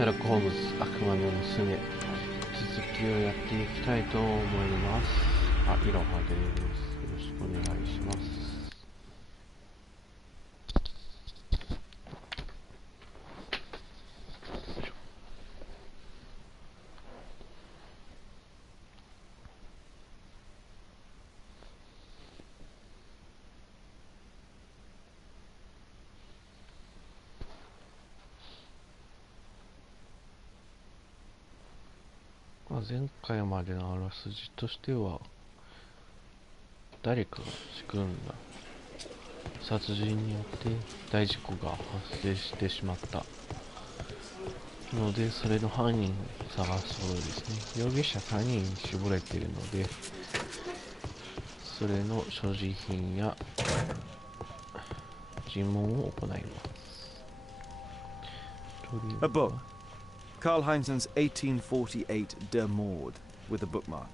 シャーロック・ホームズ悪魔の娘続きをやっていきたいと思います。いろはです。よろしくお願いします。前回までのあらすじとしては、誰かが仕組んだ殺人によって大事故が発生してしまったので、それの犯人を探すことですね。容疑者3人に絞れているので、それの所持品や尋問を行います。A book. Karl Heinzen's 1848 Der Mord, with a bookmark.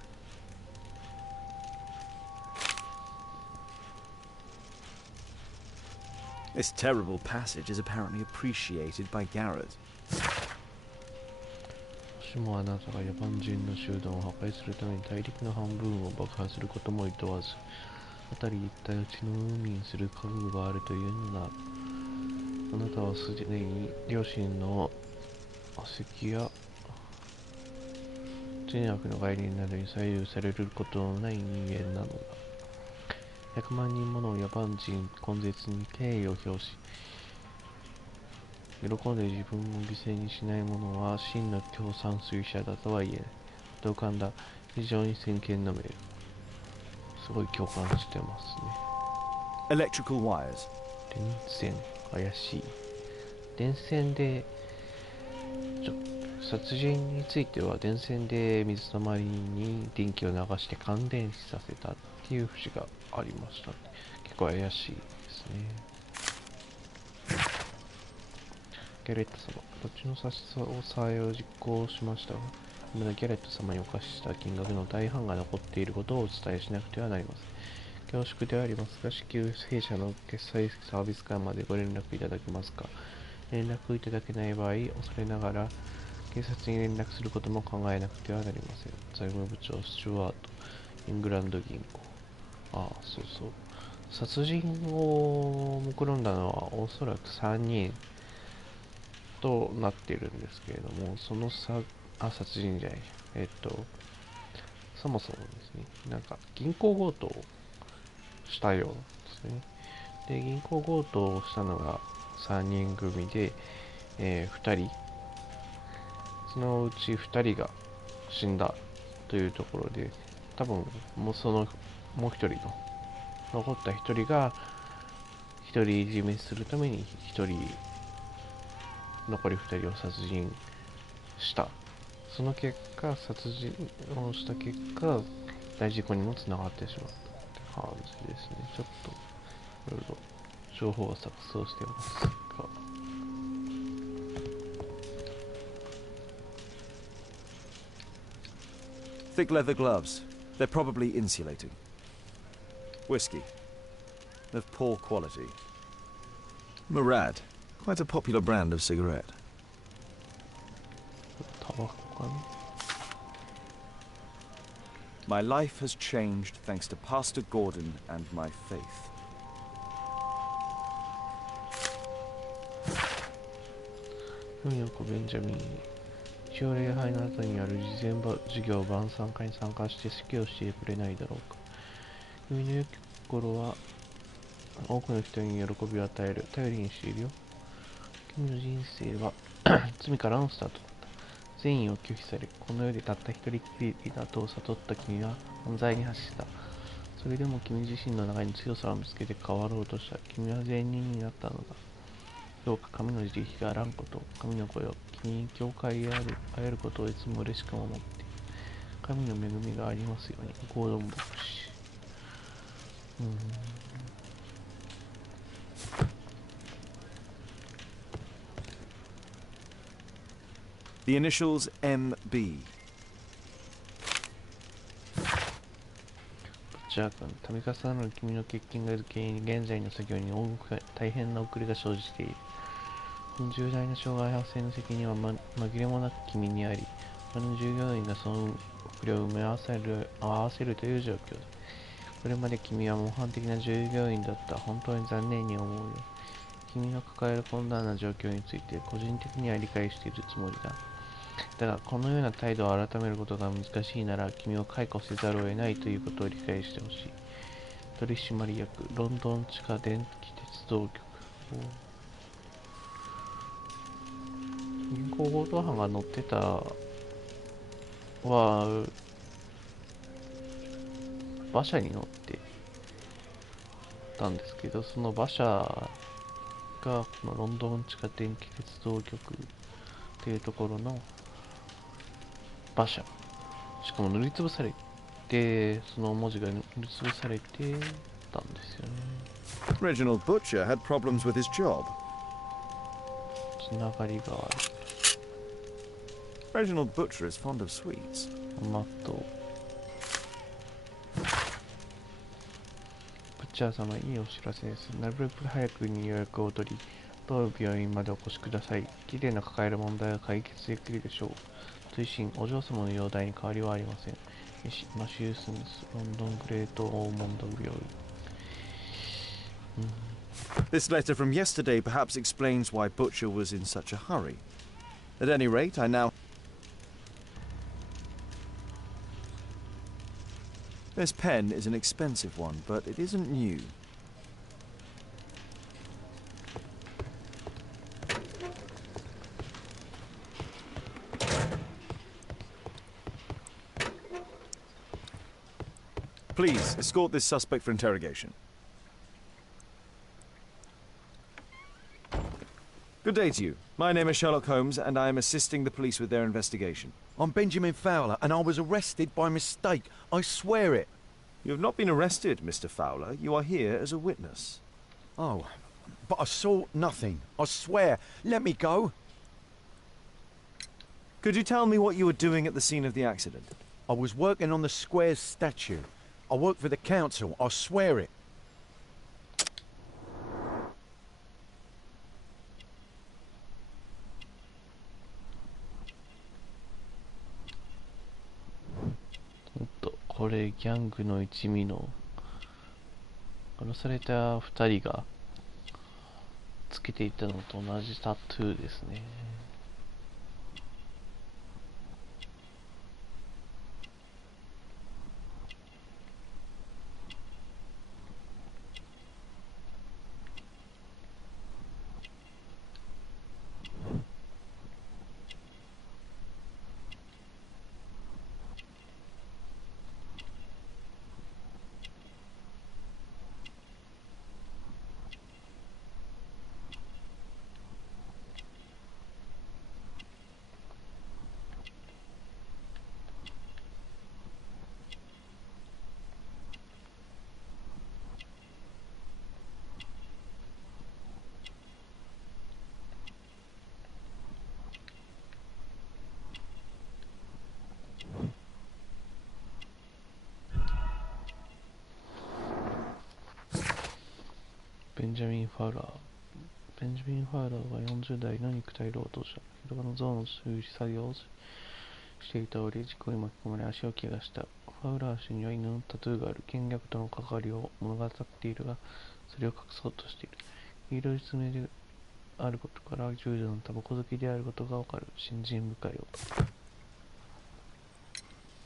This terrible passage is apparently appreciated by Garrett. もしもあなたが野蛮人の集団を破壊するために大陸の半分を爆破することも厭わず、辺り一帯を血の海にする覚悟があるというのなら、あなたはすでに両親の跡や善悪の概念などに左右されることのない人間なのだ。100万人もの野蛮人根絶に敬意を表し、喜んで自分を犠牲にしない者は真の共産主義者だとは言えない。同感だ。非常に先見の明。すごい共感してますね。Electrical wires. 電線、怪しい。電線で、殺人については電線で水たまりに電気を流して感電死させたっていう節がありました。結構怪しいですね。ギャレット様、どっちの差し押さえを実行しましたが、今だギャレット様にお貸しした金額の大半が残っていることをお伝えしなくてはなりません。恐縮ではありますが、至急弊社の決済サービス間までご連絡いただけますか。連絡いただけない場合、恐れながら警察に連絡することも考えなくてはなりません。財務部長スチュワート、イングランド銀行。そうそう。殺人を目論んだのはおそらく3人となっているんですけれども、その殺人じゃない。そもそもですね、銀行強盗をしたようですね。で、銀行強盗をしたのが3人組で、2人。そのうち2人が死んだというところで、多分もう1人の残った1人が独り占めするために残り2人を殺人した。その結果、殺人をした結果、大事故にもつながってしまったって感じですね。ちょっといろいろ情報が錯綜していますが、Thick leather gloves. They're probably insulating. Whiskey. Of poor quality. Murad. Quite a popular brand of cigarette. タバコかな。My life has changed thanks to Pastor Gordon and my faith. ヨンヨコ・ベンジャミン。一応礼拝の後にある事前授業晩餐会に参加して指揮をしてくれないだろうか。君の良き心は多くの人に喜びを与える。頼りにしているよ。君の人生は罪からのスタートだった。善意を拒否され、この世でたった一人きりだと悟った君は犯罪に走った。それでも君自身の中に強さを見つけて変わろうとした。君は善人になったのだ。どうか神の慈悲があらんこと、神の子よ、君に教会へ会えることをいつも嬉しく思っている。神の恵みがありますように。ゴードン牧師。The initials MB. じゃあ度重なる君の欠勤が原因に現在の作業に大変な遅れが生じている。重大な障害発生の責任は、紛れもなく君にあり、他の従業員がその遅れを埋め合わせるという状況だ。これまで君は模範的な従業員だった。本当に残念に思うよ。君の抱える困難な状況について個人的には理解しているつもりだ。だが、このような態度を改めることが難しいなら、君を解雇せざるを得ないということを理解してほしい。取締役、ロンドン地下電気鉄道局。銀行強盗犯が乗ってたは、馬車に乗ってたんですけど、その馬車がこのロンドン地下電気鉄道局っていうところの馬車、しかも塗りつぶされて、その文字が塗りつぶされてたんですよね。Reginald Butcher had problems with his job. つながりがある。 Reginald Butcher is fond of sweets. マットブッチャー様、いいお知らせです。なるべく早くに予約を取り、当病院までお越しください。綺麗な抱える問題が解決できるでしょう。追伸、お嬢様の容体に変わりはありません。マシュースミス、ロンドングレートオーモンド病院。This letter from yesterday perhaps explains why Butcher was in such a hurry. At any rate, I now... This pen is an expensive one, but it isn't new. Please, escort this suspect for interrogation. Good day to you. My name is Sherlock Holmes, and I am assisting the police with their investigation. I'm Benjamin Fowler, and I was arrested by mistake. I swear it. You have not been arrested, Mr. Fowler. You are here as a witness. Oh, but I saw nothing. I swear. Let me go. Could you tell me what you were doing at the scene of the accident? I was working on the square's statue. I work for the council. I swear it. これギャングの一味の殺された2人がつけていたのと同じタトゥーですね。ベンジャミン・ファウラーは40代の肉体労働者。広場の像の修理作業をしていた折、事故に巻き込まれ足を怪我した。ファウラー氏には犬のタトゥーがある。権力との関わりを物語っているが、それを隠そうとしている。黄色い爪であることから、重度のタバコ好きであることがわかる。信心深い男。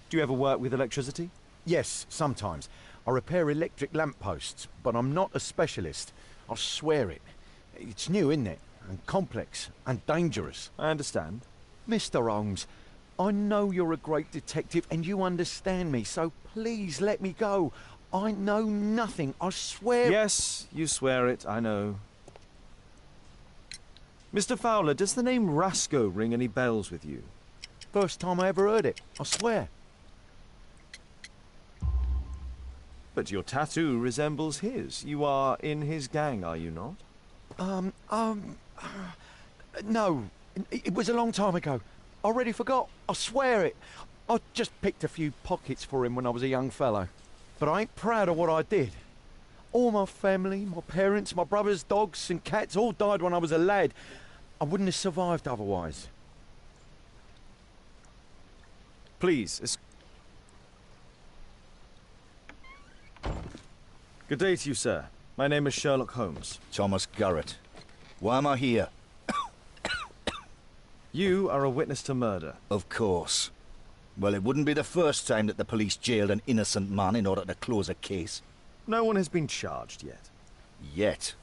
Do you ever work with electricity? Yes, sometimes. I repair electric lampposts, but I'm not a specialist. I swear it. It's new, isn't it? And complex and dangerous. I understand. Mr. Holmes, I know you're a great detective and you understand me, so please let me go. I know nothing, I swear. Yes, you swear it, I know. Mr. Fowler, does the name Rasco ring any bells with you? First time I ever heard it, I swear. But your tattoo resembles his. You are in his gang, are you not? No. It was a long time ago. I already forgot. I swear it. I just picked a few pockets for him when I was a young fellow. But I ain't proud of what I did. All my family, my parents, my brothers, dogs and cats all died when I was a lad. I wouldn't have survived otherwise. Please. Good day to you, sir. My name is Sherlock Holmes. Thomas Garrett. Why am I here? You are a witness to murder. Of course. Well, it wouldn't be the first time that the police jailed an innocent man in order to close a case. No one has been charged yet. Yet.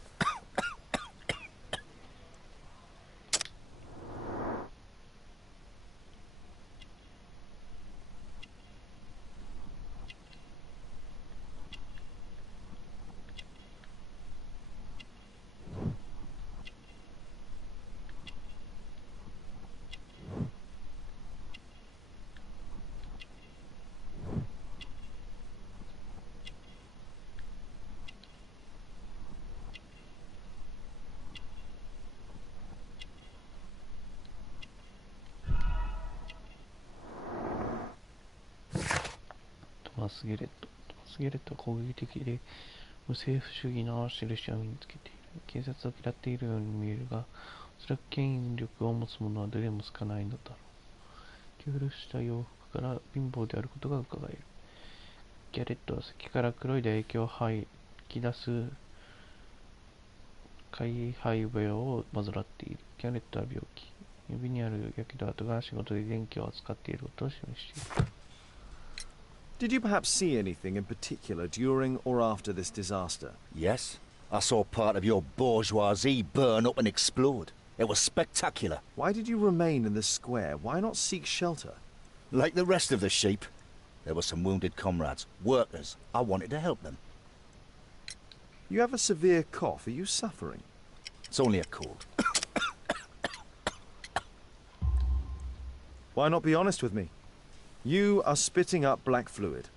トマス・ゲレットは攻撃的で無政府主義の印を身につけている。警察を嫌っているように見えるが、おそらく権力を持つ者はどれも少ないのだろう。着古した洋服から貧乏であることが伺える。ギャレットは先から黒い唾液を吐き出す海肺病を患っている。ギャレットは病気。指にある火傷跡が仕事で電気を扱っていることを示している。Did you perhaps see anything in particular during or after this disaster? Yes. I saw part of your bourgeoisie burn up and explode. It was spectacular. Why did you remain in the square? Why not seek shelter? Like the rest of the sheep, there were some wounded comrades, workers. I wanted to help them. You have a severe cough. Are you suffering? It's only a cold. Why not be honest with me? You are spitting up black fluid.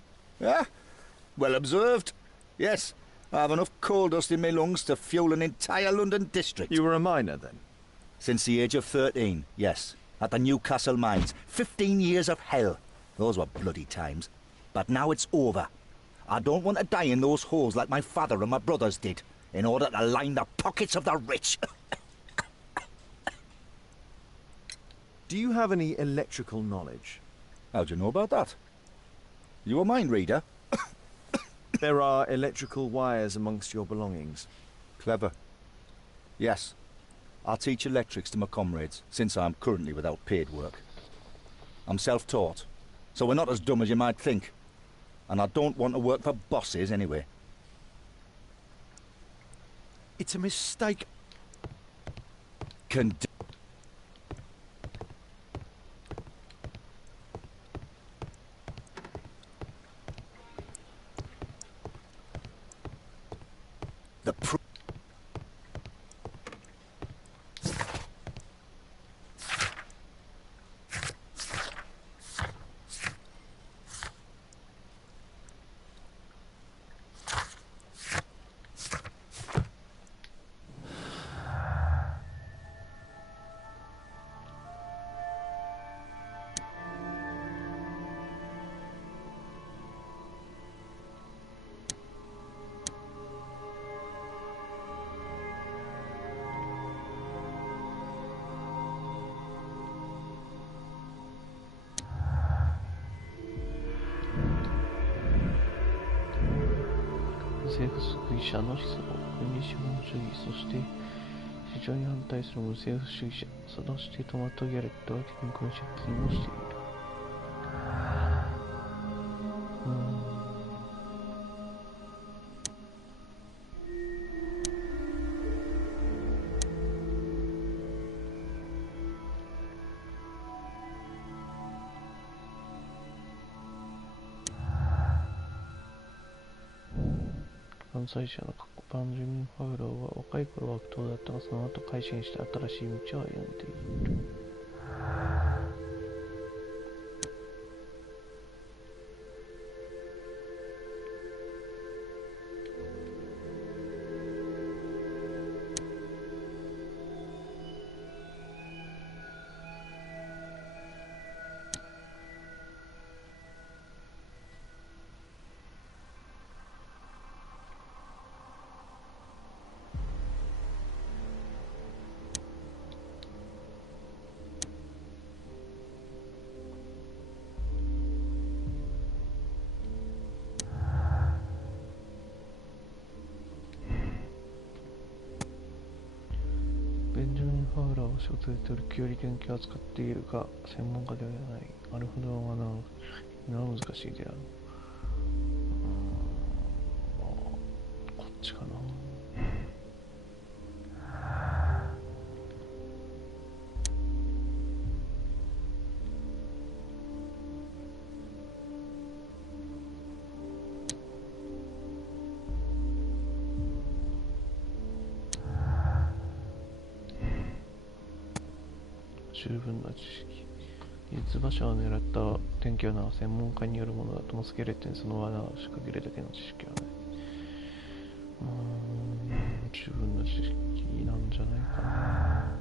Ah, well observed. Yes, I have enough coal dust in my lungs to fuel an entire London district. You were a miner then? Since the age of 13, yes. At the Newcastle mines. 15 years of hell. Those were bloody times. But now it's over. I don't want to die in those holes like my father and my brothers did, in order to line the pockets of the rich. Do you have any electrical knowledge? How do you know about that? You a mind reader? There are electrical wires amongst your belongings. Clever. Yes. I teach electrics to my comrades, since I'm currently without paid work. I'm self-taught, so we're not as dumb as you might think. And I don't want to work for bosses anyway. It's a mistake. The proof.政府主義者の思想、分離資本主義、そして市場に反対する無政府主義者、そしてトマト・ギャレットは貧困借金をしている。犯罪者のバンジャミン・ファウローは若い頃は悪党だったが、その後改心して新しい道を歩んでいる。仕事で時折研究を扱っているが専門家ではない。なるほど、な難しいである。まあ、こっちかな。十分な知識。技術場所を狙った天気罠は専門家によるものだともスケレットにその罠を仕掛けるだけの知識はない。十分な知識なんじゃないかな。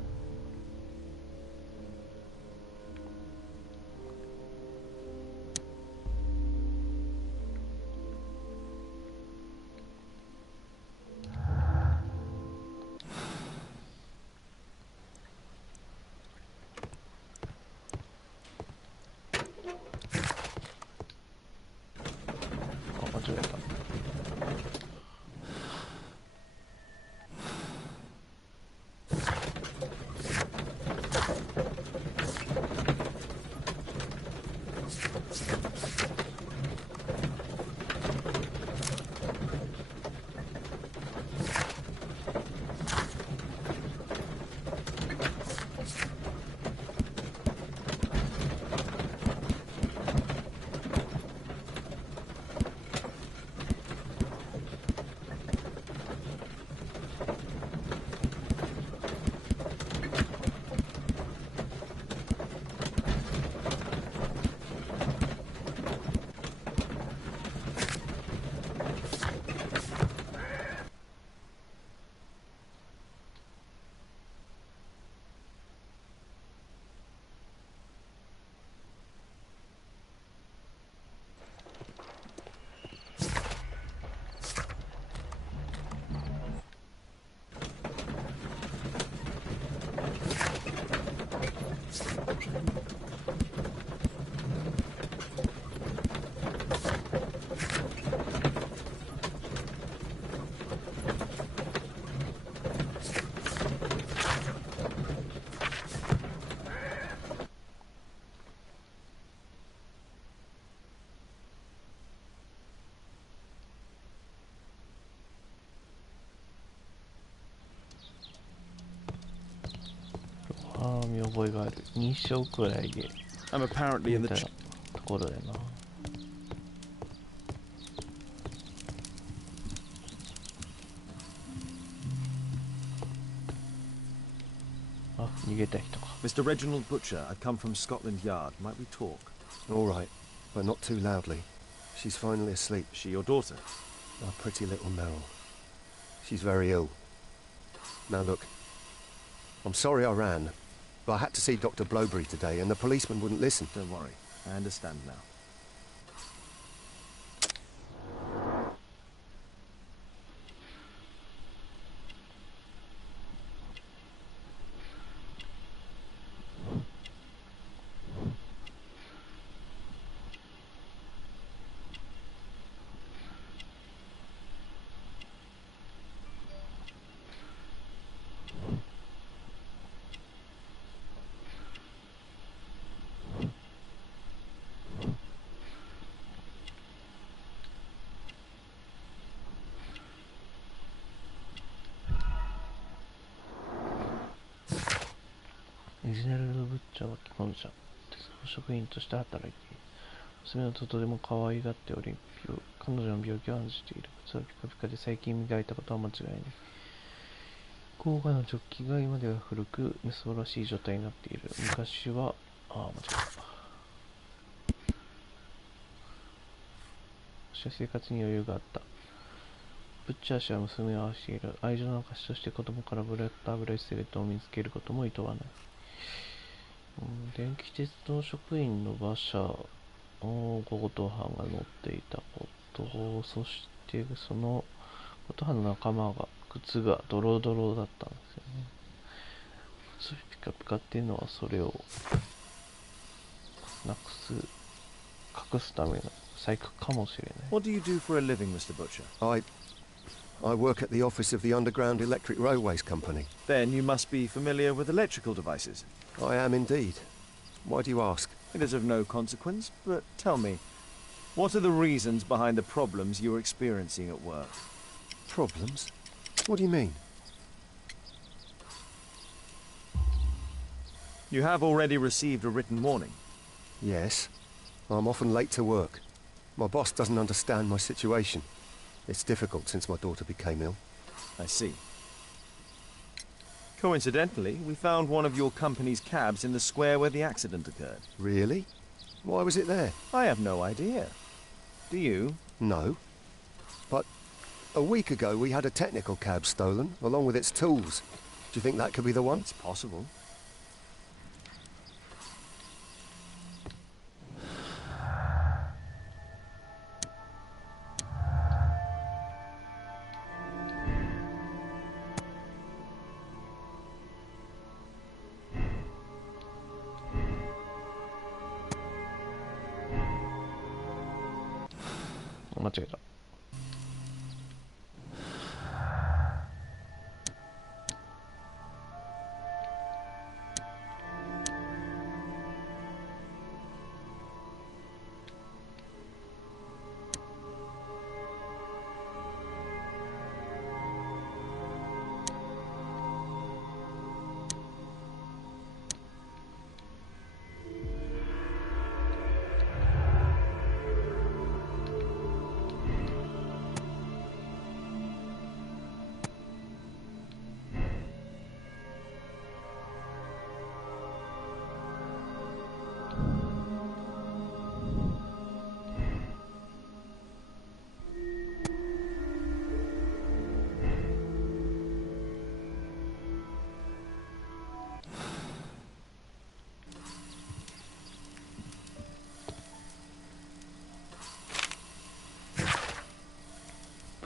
間違えた。見覚えがある。2章くらいで I'm apparently in 見 the たところやな。あ、逃げた人か。 Mr. Reginald Butcher, I've come from Scotland Yard. Might we talk? All right, but not too loudly. She's finally asleep. Is she your daughter? Our pretty little Meryl. She's very ill. Now look, I'm sorry I ran, but I had to see Dr. Blowberry today and the policeman wouldn't listen. Don't worry. I understand now.リジナルブッチャーは既婚者。鉄道職員として働いている。娘のとても可愛がっており、彼女の病気を案じている。靴はピカピカで最近磨いたことは間違いない。高価なジョッキが今では古く、めそらしい状態になっている。昔は、間違えた。そして生活に余裕があった。ブッチャー氏は娘を愛している。愛情の証として子供からブレッドブレスレットを見つけることも厭わない。電気鉄道職員の馬車を強盗犯が乗っていたこと、そしてその強盗犯の仲間が靴がドロドロだったんですよね。靴ピカピカっていうのはそれを隠すための細工かもしれない。What do you do for a living, Mr. Butcher? I I work at the office of the Underground Electric Railways Company. Then you must be familiar with electrical devices. I am indeed. Why do you ask? It is of no consequence, but tell me, what are the reasons behind the problems you're experiencing at work? Problems? What do you mean? You have already received a written warning. Yes. I'm often late to work. My boss doesn't understand my situation. It's difficult since my daughter became ill. I see. Coincidentally, we found one of your company's cabs in the square where the accident occurred. Really? Why was it there? I have no idea. Do you? No. But a week ago we had a technical cab stolen, along with its tools. Do you think that could be the one? It's possible. Oh, 間違えた。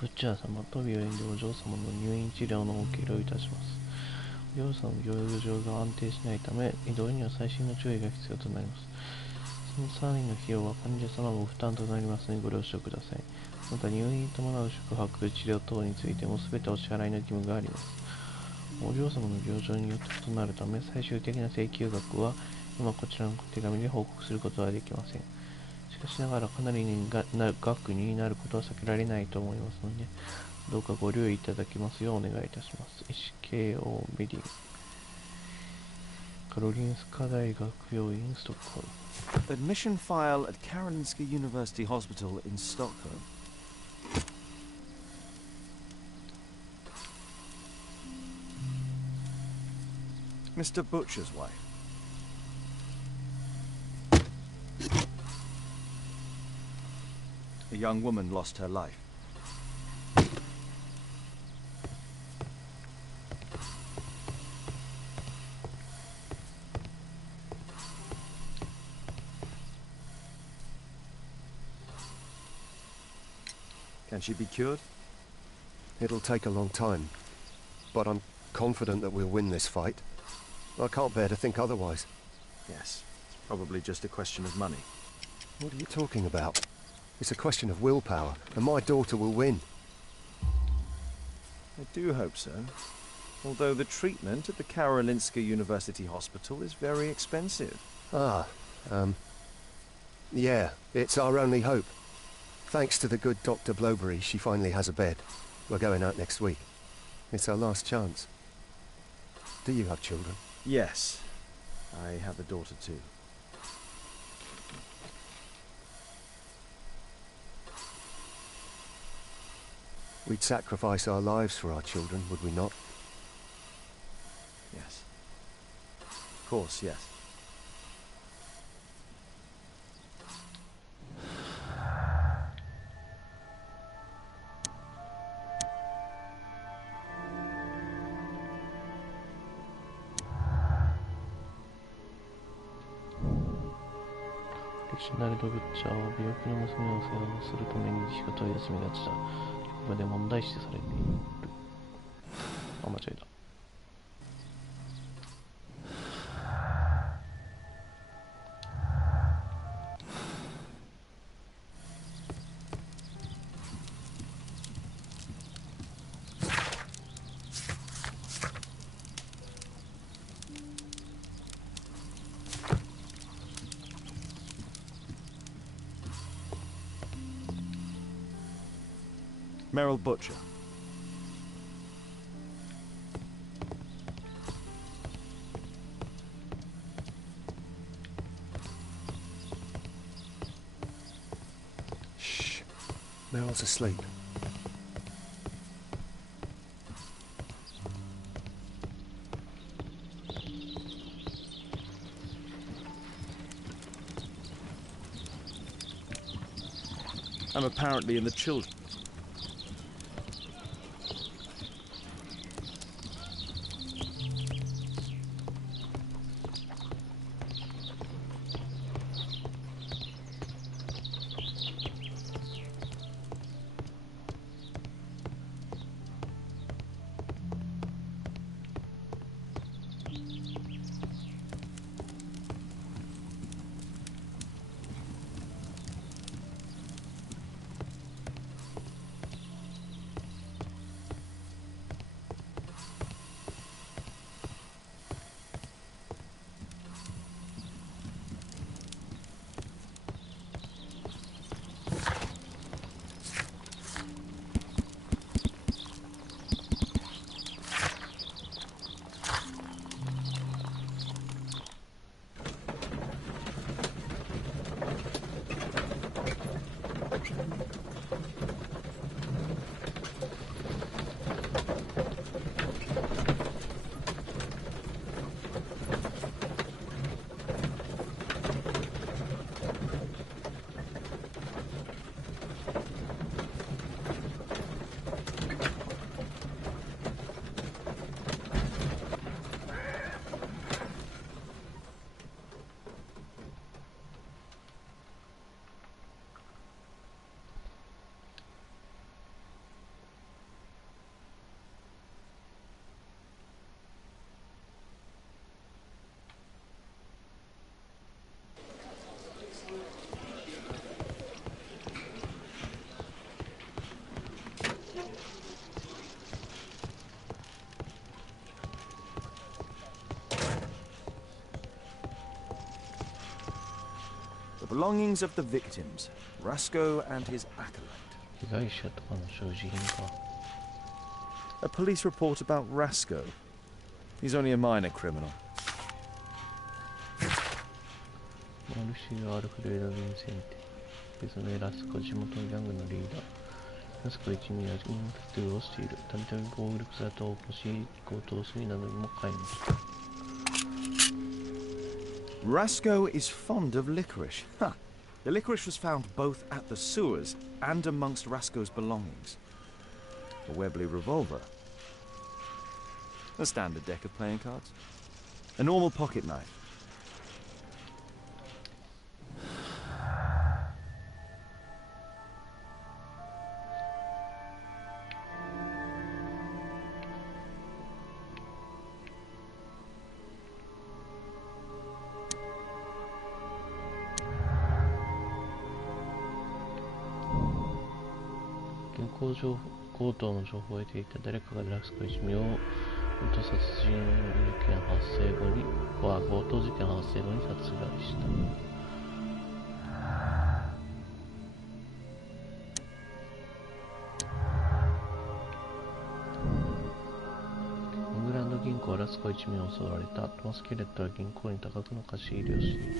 ブッチャー様と病院でお嬢様の入院治療のお受け入れをいたします。お嬢様の療養状が安定しないため、移動には細心の注意が必要となります。その3人の費用は患者様も負担となりますのでご了承ください。また入院に伴う宿泊、治療等についても全てお支払いの義務があります。お嬢様の病状によって異なるため、最終的な請求額は今こちらの手紙で報告することはできません。しかしながらかなりな額になることは避けられないと思いますので、どうかご留意いただきますようお願いいたします。SKO メディンカロリンスカ大学病院ストックホルム Admission file at Karolinska University Hospital in Stockholm. Mr. Butcher's wife. A young woman lost her life. Can she be cured? It'll take a long time, but I'm confident that we'll win this fight. I can't bear to think otherwise. Yes, it's probably just a question of money. What are you talking about? It's a question of willpower, and my daughter will win. I do hope so. Although the treatment at the Karolinska University Hospital is very expensive. Yeah, it's our only hope. Thanks to the good Dr. Blowberry, she finally has a bed. We're going out next week. It's our last chance. Do you have children? Yes, I have a daughter too. We'd sacrifice our lives for our children, would we not? Yes. Of course, yes. Dictionary ブッチャーは病気の娘を世話するために仕事を休みがちだ。職場で問題視されている。あ、間違えた。Merrill Butcher. Shh. Meryl's asleep. I'm apparently in the children. The belongings of the victims, Rasco and his acolyte. 被害者とかの所持品か。A police report about Rasco. He's only a minor criminal. マルシー・アルフレード・ヴィンセンテ。別名ラスコ、地元のギャングのリーダー。ラスコ一味はインフトゥをしている。たびたび暴力沙汰を起こし、強盗推理などにも関与した。Rasco is fond of licorice. Huh. The licorice was found both at the sewers and amongst Rasco's belongings. A Webley revolver. A standard deck of playing cards. A normal pocket knife.強盗の情報を得ていた誰かがラスコ一味を強盗事件発生後に殺害した。イングランド銀行はラスコ一味を襲われた。トマス・ケレットは銀行に多額の貸し入れをしている。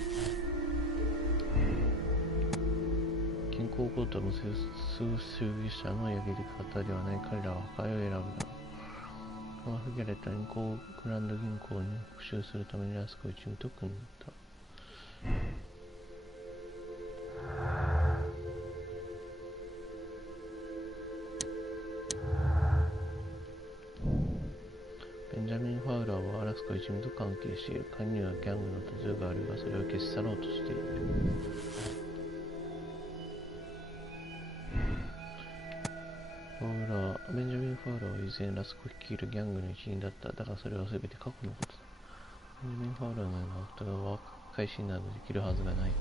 銀行強盗は無数主義者のやり方ではない。彼らは破壊を選ぶだろう。トマス・ケレットはグランド銀行に復讐するためにラスコ一味と組んだ。ベンジャミン・ファウラーはラスコ一味と関係している。関にはギャングの途中があるが、それを消し去ろうとしている。ベンジャミン・ファウラーは以前ラスコ率いるギャングの一員だった。だがそれは全て過去のことだ。ベンジャミン・ファウラーのような夫が改心などできるはずがない。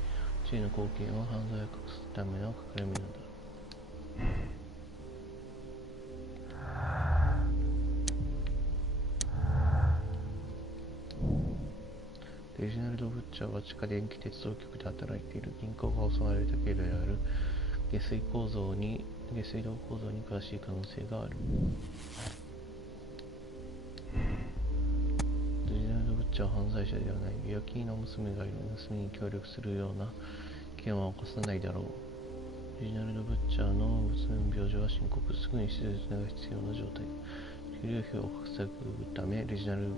地位の貢献は犯罪を隠すための隠れ蓑だ。レジナルド・ブッチャーは地下電気鉄道局で働いている。銀行が襲われた経路である下水構造に下水道構造に詳しい可能性がある。レジナルド・ブッチャーは犯罪者ではない。病気の娘がいる。盗みに協力するような危険は起こさないだろう。レジナルド・ブッチャーの娘病状は深刻。すぐに手術が必要な状態。治療費を稼ぐため、レジナル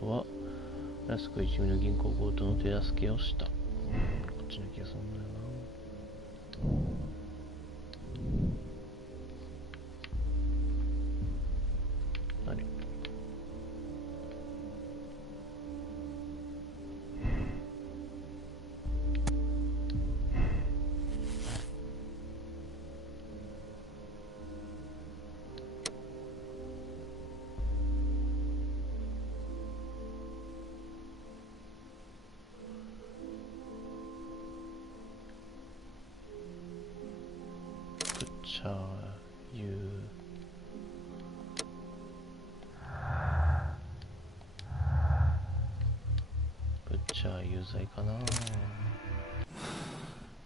ドはラスク一味の銀行強盗の手助けをした。こっちの気がするんだよな。あれ、ブッチャーブッチャー有罪かな。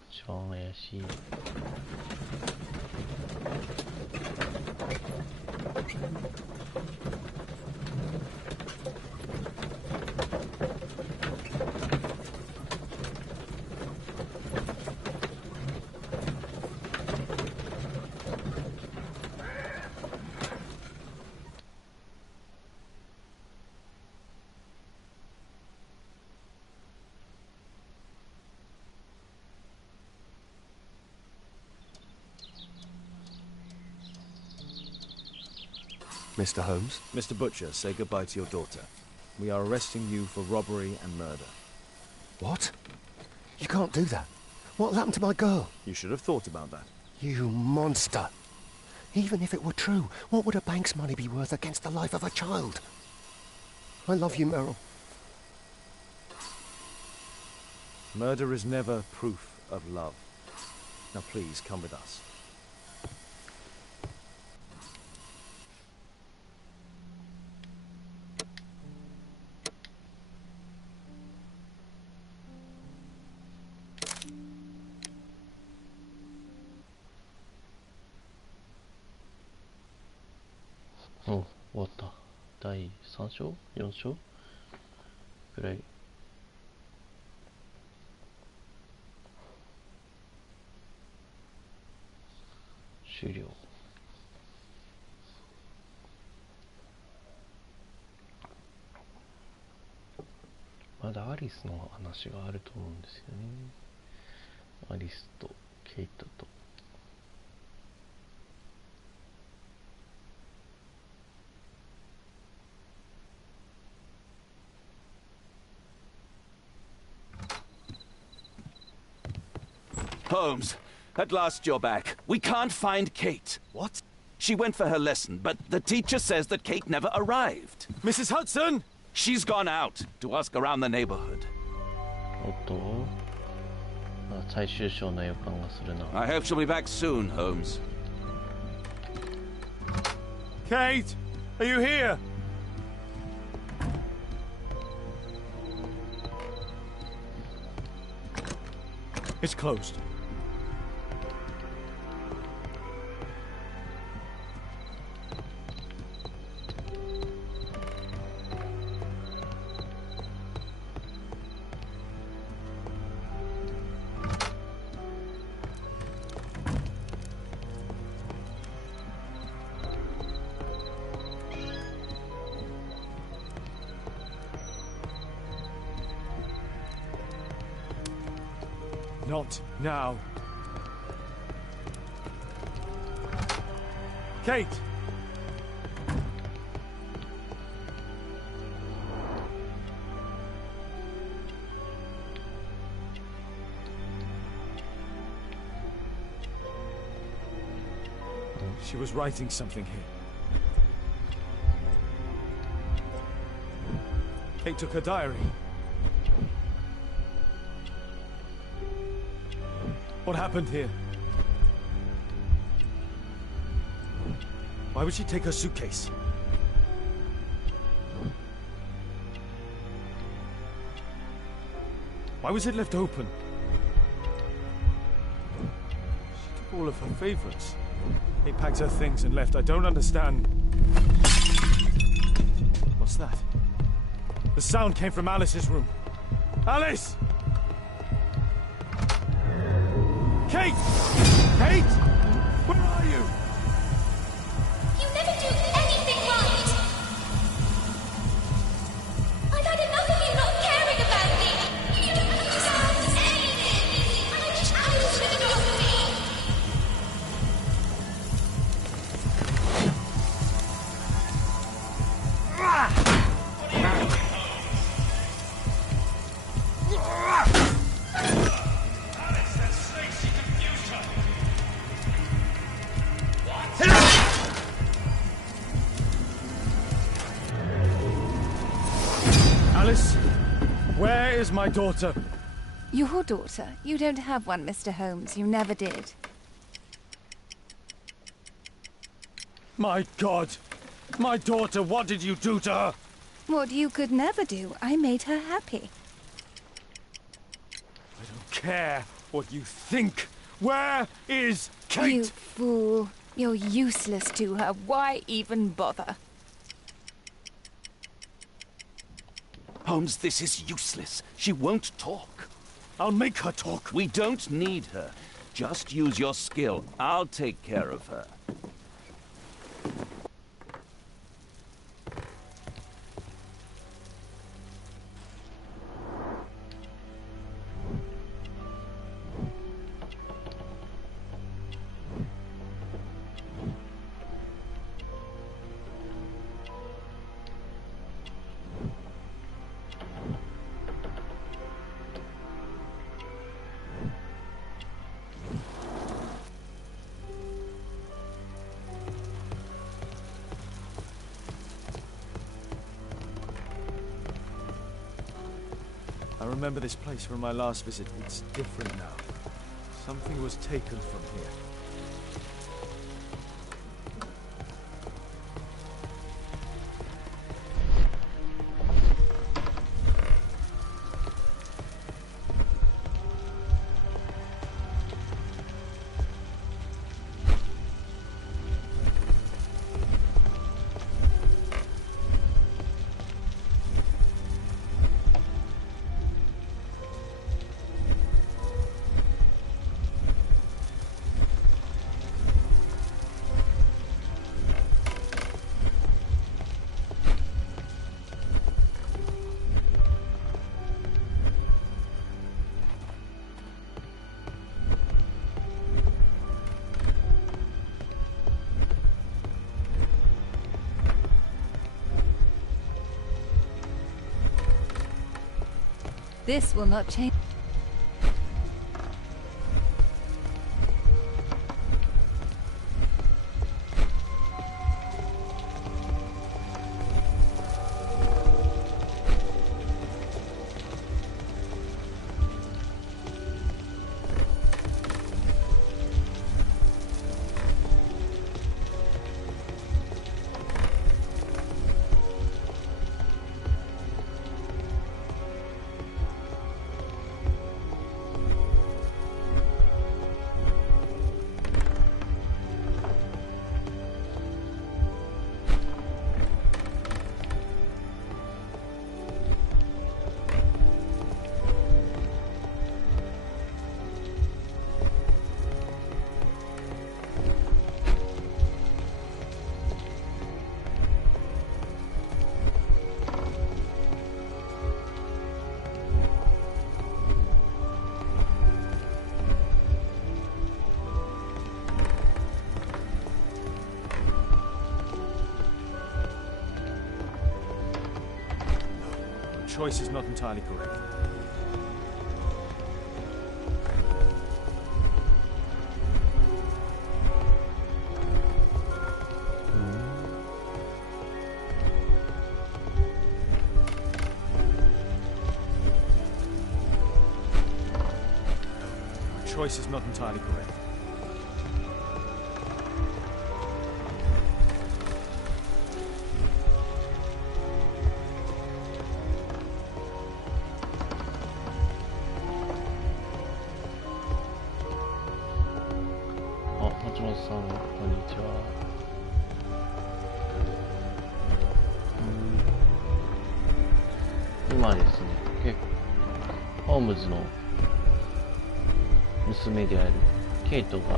一番怪しい。Mr. Holmes? Mr. Butcher, say goodbye to your daughter. We are arresting you for robbery and murder. What? You can't do that. What happened to my girl? You should have thought about that. You monster. Even if it were true, what would a bank's money be worth against the life of a child? I love you, Meryl. Murder is never proof of love. Now please, come with us.うん、終わった。第3章 ?4 章くらい。終了。まだアリスの話があると思うんですよね。アリスとケイトと。Holmes, at last you're back. We can't find Kate. What? She went for her lesson, but the teacher says that Kate never arrived. Mrs. Hudson! She's gone out to ask around the neighborhood. おっと、最終章の予感がするな。I hope she'll be back soon, Holmes. Kate, are you here? It's closed. Not now. Kate! She was writing something here. Kate took her diary. What happened here? Why would she take her suitcase? Why was it left open? She took all of her favorites. They packed her things and left. I don't understand. What's that? The sound came from Alice's room. Alice! Kate! Kate! Where are you? You never do anything right! I've had enough of you not caring about me! You don't understand anything! I wish Alice would adopt me! Alice, where is my daughter? Your daughter? You don't have one, Mr. Holmes. You never did. My God! My daughter, what did you do to her? What you could never do. I made her happy. I don't care what you think. Where is Kate? You fool. You're useless to her. Why even bother? Holmes, this is useless. She won't talk. I'll make her talk. We don't need her. Just use your skill. I'll take care of her. I remember this place from my last visit. It's different now. Something was taken from here. This will not change. Choice is not entirely correct. Choice is not entirely correct. こんにちは。今ですね、ホームズの娘であるケイトが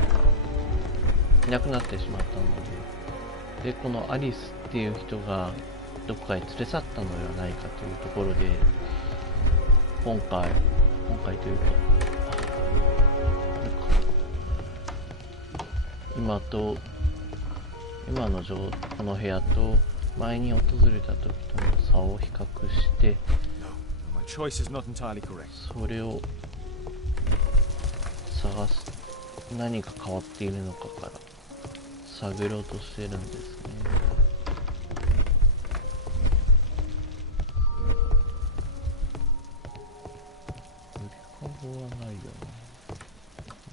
いなくなってしまったので、このアリスっていう人がどこかへ連れ去ったのではないかというところで、今回というか、今のこの部屋と前に訪れた時との差を比較して、それを探す、何が変わっているのかから探ろうとしてるんですね。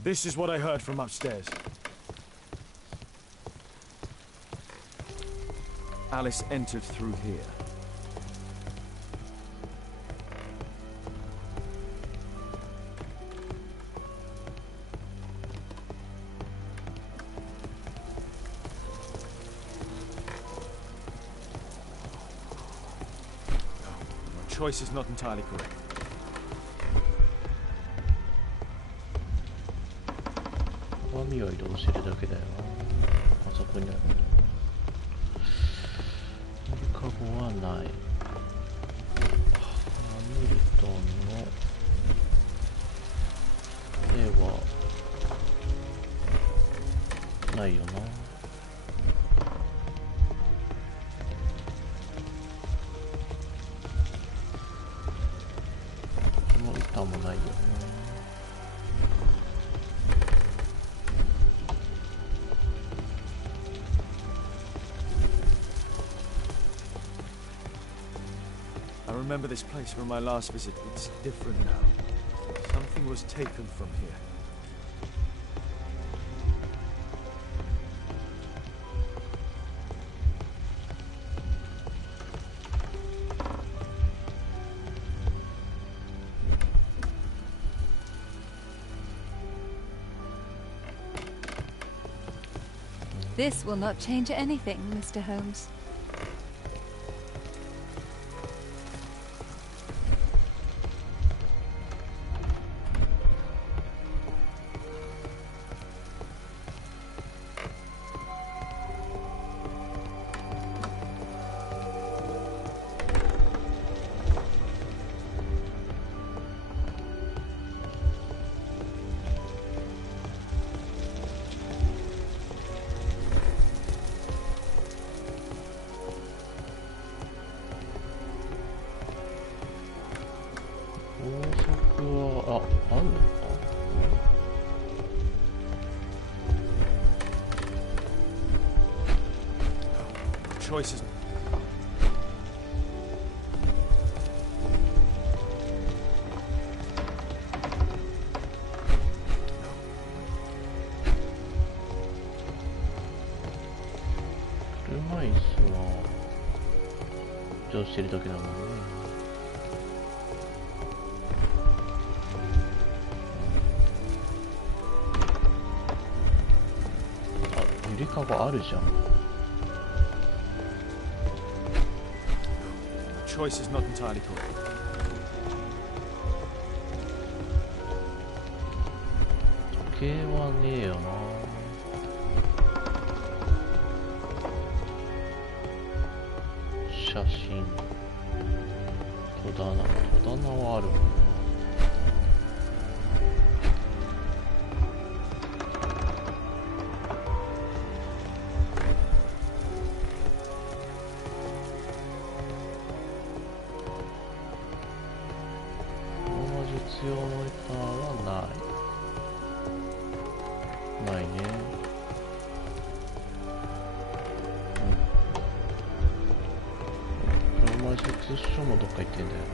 This is what I heard from upstairs. Alice entered through here. My choice is not entirely correct. 鏡は移動してるだけだよな。あそこにある。ゆりかごはない。ハミルトンの絵はないよな。この板もないよね。I remember this place from my last visit. It's different now. Something was taken from here. This will not change anything, Mr. Holmes. Choices. Just してるだけだもんね。あ、ゆりかごあるじゃん。Choice is not entirely correct. 時計はねえよな。写真、戸棚はあるもんな。必要の板はないね。ローマ術書もどっか行ってんだよな。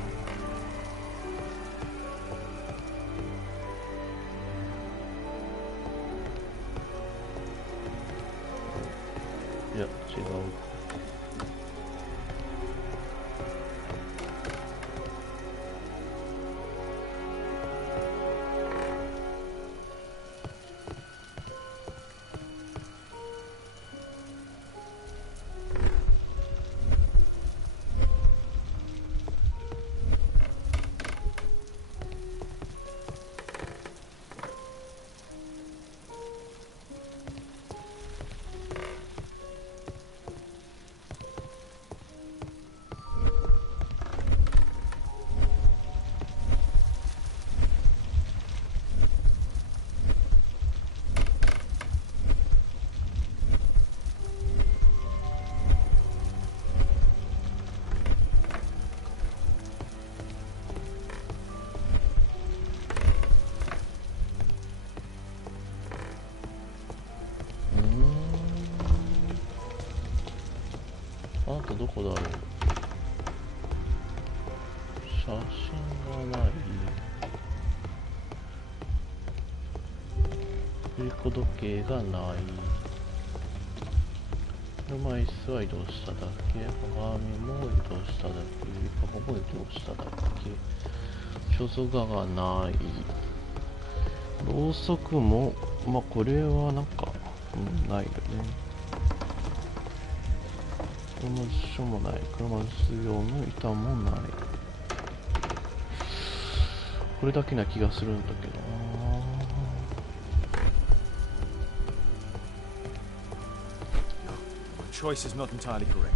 いや、違う。あとどこだろう。写真がない。振り子時計がない。車椅子は移動しただけ。鏡も移動しただけ。ゆりかごも移動しただけ。所蔵画がない。ろうそくも、まあこれはなんか、ないよね。車の書もない。車の用の板もない。これだけな気がするんだけどな。Choice is not entirely correct.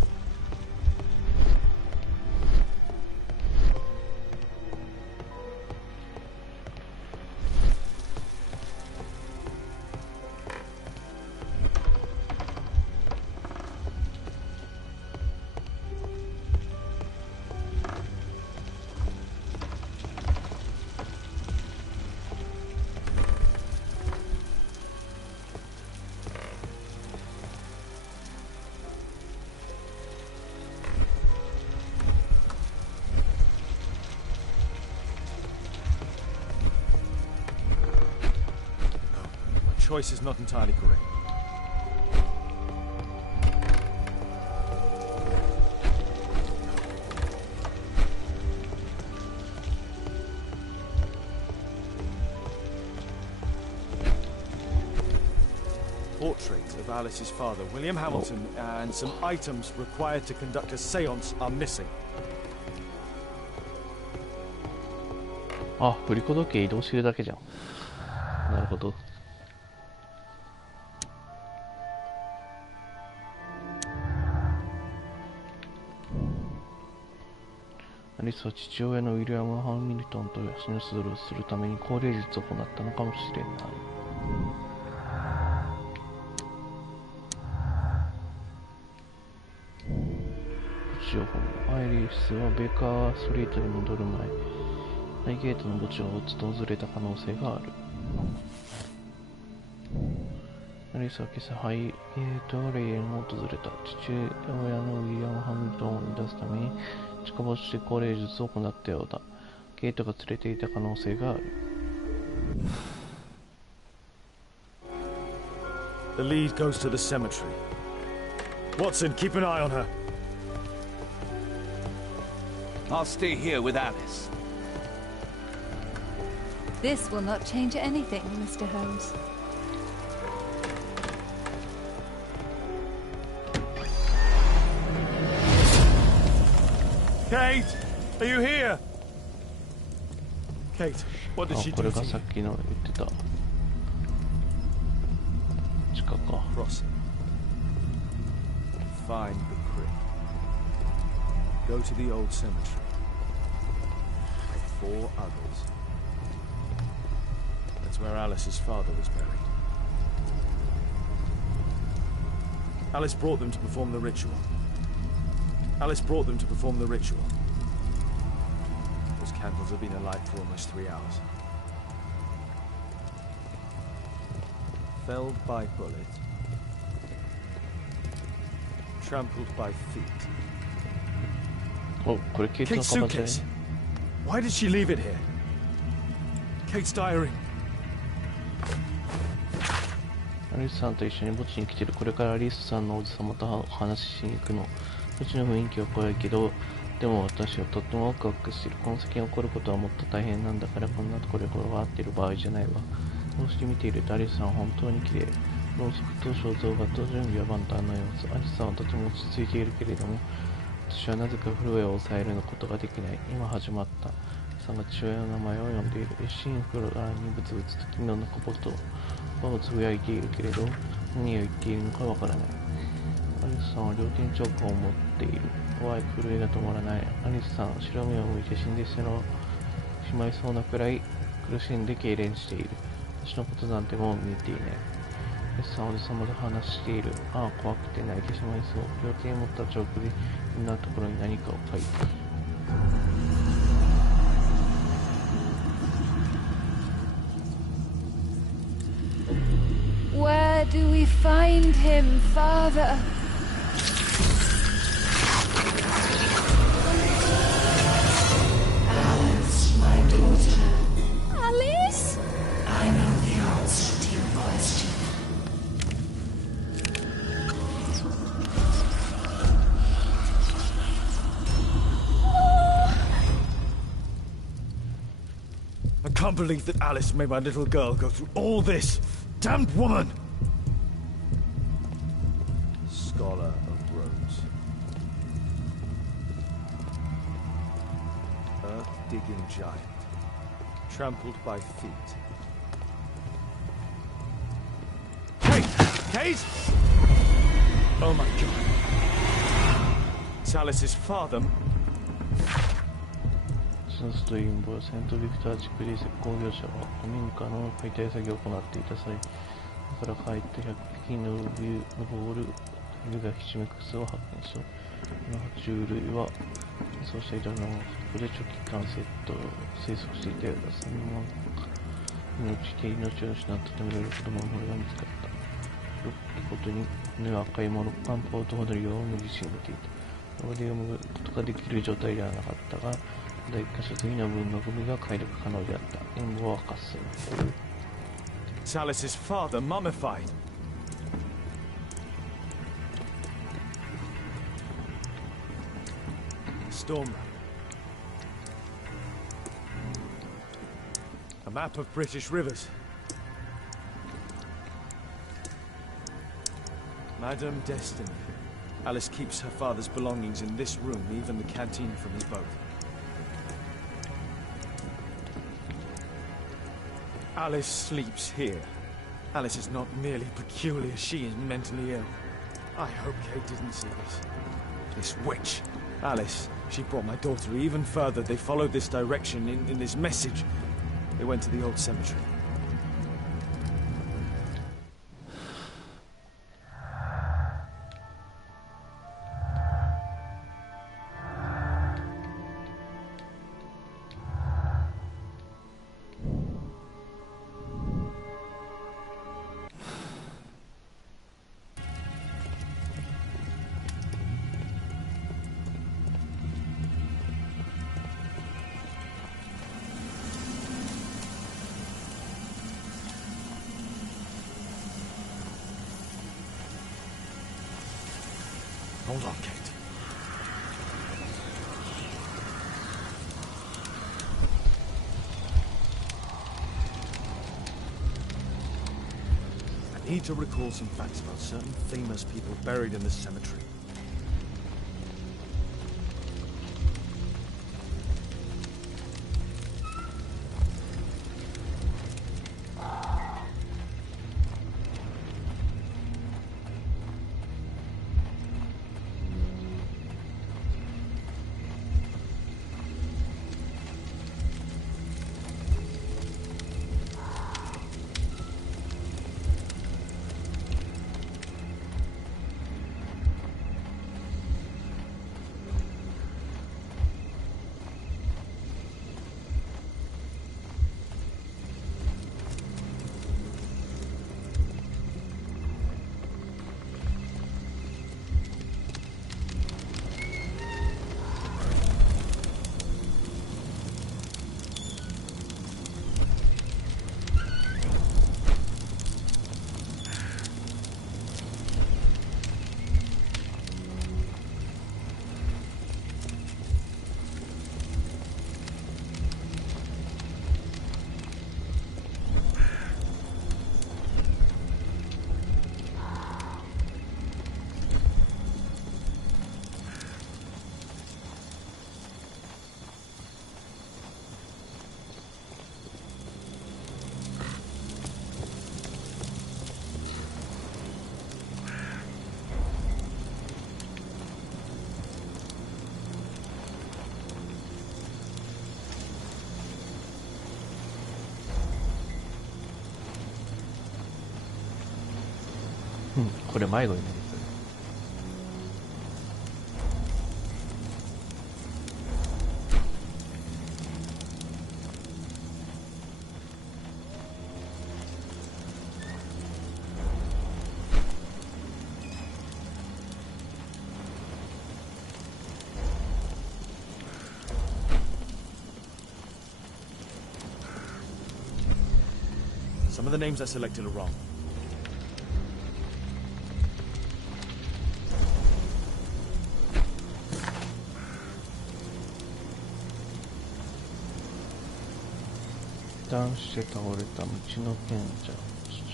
Choice is not entirely correct. Portrait of Alice's father, William Hamilton, and some items required to conduct a séance are missing. あ、振り子時計移動してるだけじゃん。なるほど。アリスは父親のウィリアム・ハミルトンと死のするために高齢術を行ったのかもしれない。情報。アイリスはベーカーストリートに戻る前、ハイゲートの墓地を訪れた可能性がある。アリスは今朝ハイゲートレイルを訪れた。父親のウィリアム・ハミルトンを追い出すために近場所で高齢術を行ったようだ。ゲートが連れていた可能性がある。The lead goes to the cemetery. Watson, keep an eye on her. I'll stay here with Alice. This will not change anything, Mr. Holmes. Kate, are you here? Kate, what did あ、 she こ do れ to が you? さっきの言ってた地下か。 Cross it. Find the crypt. Go to the old cemetery. There are 4 others. That's where Alice's father was buried. Alice brought them to perform the ritual. Alice brought them to perform the ritual. Those candles have been alight for almost 3 hours. Felled by bullet. Trampled by feet. お、これケイトの Kate's カバンじゃね。 suitcase. Why did she leave it here? Kate's diary. アリスさんと一緒に墓地に来てる。これからアリスさんのおじさまと話しに行くの。墓地の雰囲気は怖いけど、でも私はとってもワクワクしてる。この先に起こることはもっと大変なんだから、こんなところで転がっている場合じゃないわ。こうして見ているとアリスさんは本当に綺麗。ろうそくと肖像画と準備は万端の様子。アリスさんはとても落ち着いているけれども、私はなぜか震えを抑えることができない。今始まった。さんが父親の名前を呼んでいる。一心不乱にブツブツと君の中ことをつぶやいているけれど、何を言っているのかわからない。アリスさんは両手にチョークを持っている。怖い震えが止まらない。アリスさんは白目を向いて死んでしまいそうなくらい苦しんで痙攣している。私のことなんてもう見えていない。アリスさんはおじさまと話している。ああ、怖くて泣いてしまいそう。両手に持ったチョークでみんなのところに何かを書いている。Where do we find him, Father? can't believe that Alice made my little girl go through all this. Damned woman! Scholar of Rose. Earth-digging giant. Trampled by feet. Kate! Kate! Oh my god. It's Alice's father. ススと陰謀セントビクター地区で石膏業者は古民家の解体作業を行っていた際、だから帰って100匹のボールがひしめく巣を発見し、爬虫類はそうしていたのはそこで長期間生息していたようだ。そのまま命を失ったとみられる子供の骨が見つかった。6匹ごとに骨は赤いものパンポートほどのように自信がていた。そこで読むことができる状態ではなかったが、第1箇所次の分のゴミが解読可能であった。陰謀は明かす。Alice's father mummified. Storm. A map of British rivers. Madame Destiny. Alice keeps her father's belongings in this room, even the canteen from his boat. Alice sleeps here. Alice is not merely peculiar, she is mentally ill. I hope Kate didn't see this. This witch. Alice, she brought my daughter even further. They followed this direction in this message. They went to the old cemetery. Hold on, Kate. I need to recall some facts about certain famous people buried in this cemetery.うん、これ迷子になる。Some of the names I selected are wrong. 断して倒れた道の賢者、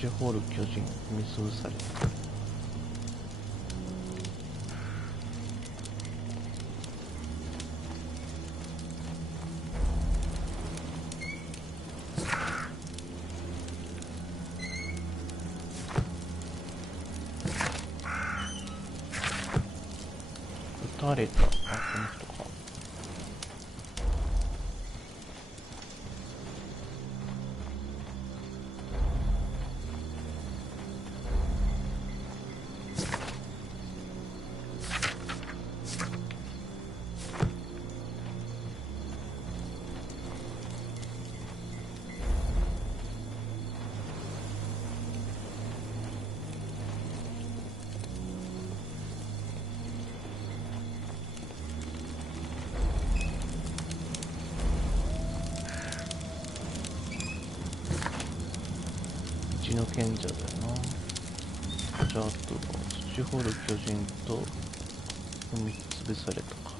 土掘る巨人、踏み潰された。撃たれた。あ、この人か。道の賢者だよな。じゃあ、あとは土掘る巨人と踏み潰されたか。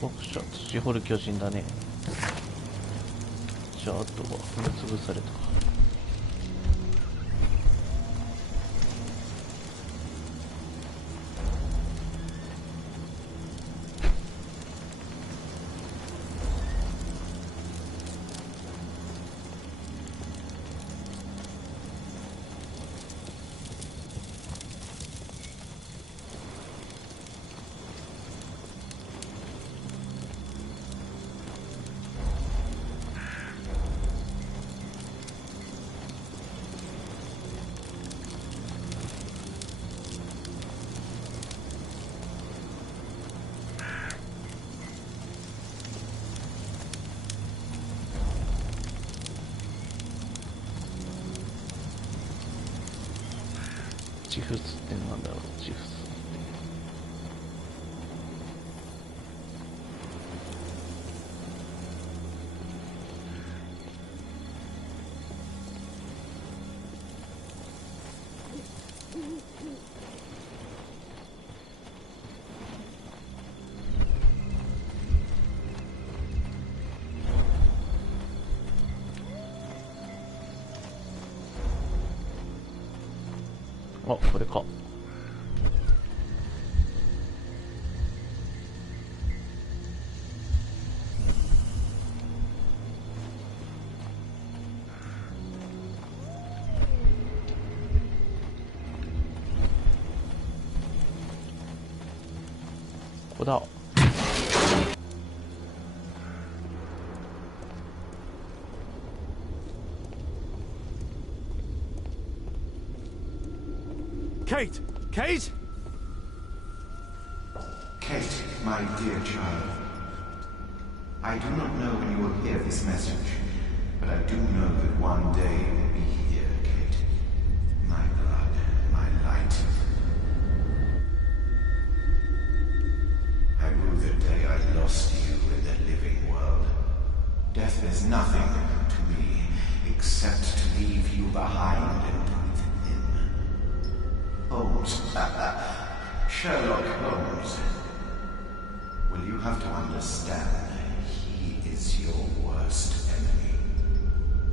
ここじゃ土掘る巨人だね。じゃあ、あとは踏み潰されたか。チフスってなんだろう、チフス。あ、これか。ここだ。Kate! Kate? Kate, my dear child. I do not know when you will hear this message, but I do know that one day you will be here, Kate. My blood, my light. I rue the day I lost you in the living world. Death is nothing to me, except to leave you behind and with him. Holmes. Sherlock Holmes. Will you have to understand, he is your worst enemy.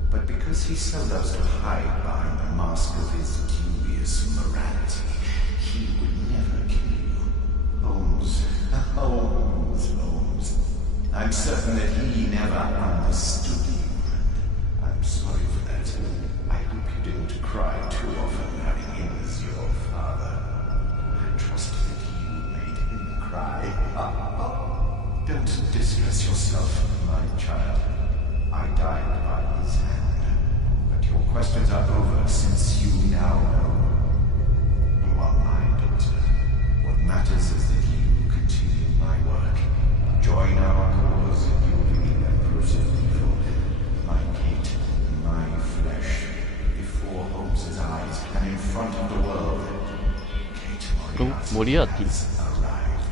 But because he so loves to hide behind the mask of his dubious morality, he would never kill you. Holmes. Holmes. I'm certain that he never understood you. I'm sorry for that. I hope you didn't cry too often having him as your father. I trust that you made him cry. Don't distress yourself, my child. I died by his hand. But your questions are over since you now know. You are my daughter. What matters is that you continue my work. Join our cause and you will be the empress of evil. My Kate, my flesh, before Holmes's eyes and in front of the world. Kate Moriarty has arrived.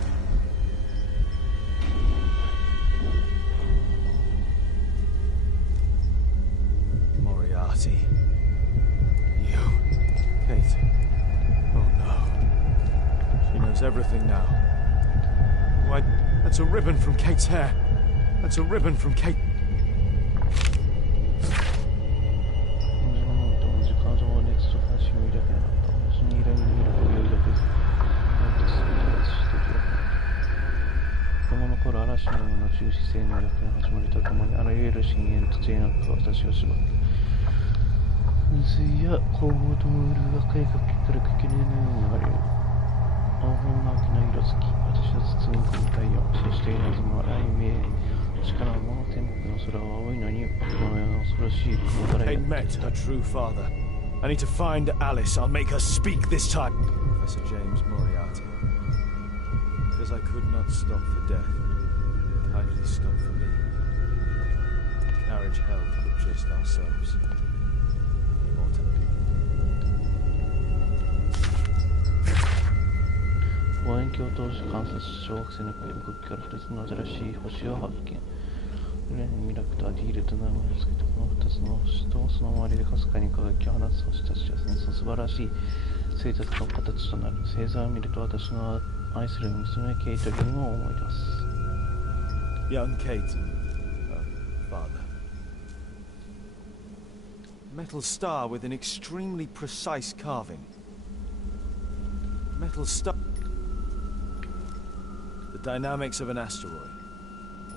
everything now. Why, that's a ribbon from Kate's hair. That's a ribbon from Kate. 子供の頃、嵐のような重視性能力の始まりとともに、あらゆる深淵と善悪が私を縛った。水や高度のうる赤い崖から激励のように流れる。青物の秋の色づき、私を包み込む太陽、そして稲妻は雷鳴。力はもの天国の空は青いのに、このような恐ろしい雲からやってきた。 Kate met her true father. I need to find Alice. I'll make her speak this time. Professor James Moriarty. Because I could not stop for death. Kindly stop for me. Carriage held but just ourselves. Immortal. 望遠鏡を通して観察し小惑星の動きから2つの新しい星を発見。ウレン、ミラクとアディールと名前を付けたこの2つの星とその周りでかすかに輝きを放つ星たちはその素晴らしい生活の形となる。星座を見ると私の愛する娘ケイトリンを思い出す。 Young Kate and her father. Metal star with an extremely precise carving. Metal star. The dynamics of an asteroid.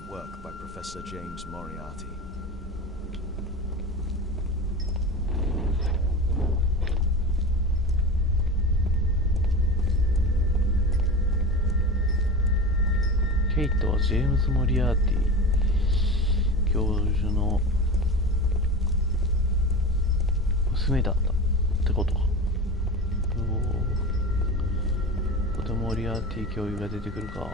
A work by Professor James Moriarty.ケイトはジェームズ・モリアーティ教授の娘だったってことか。ここでモリアーティ教諭が出てくるか。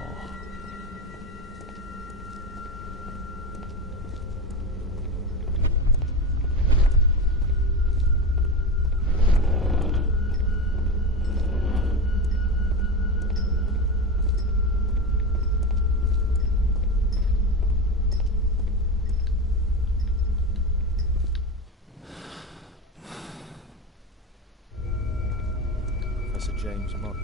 James Mott.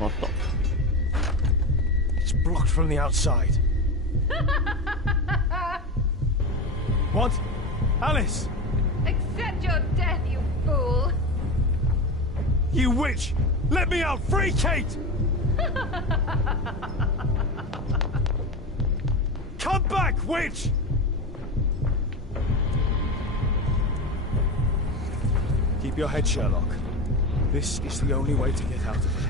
Metal. It's blocked from the outside. What? Alice! Accept your death, you fool! You witch! Let me out! Free Kate! Come back, witch! Keep your head, Sherlock. This is the only way to get out of here.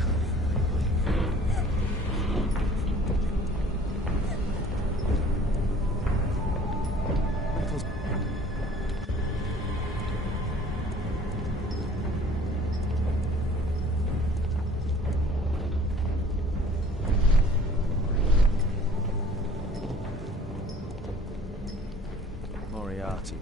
Moriarty.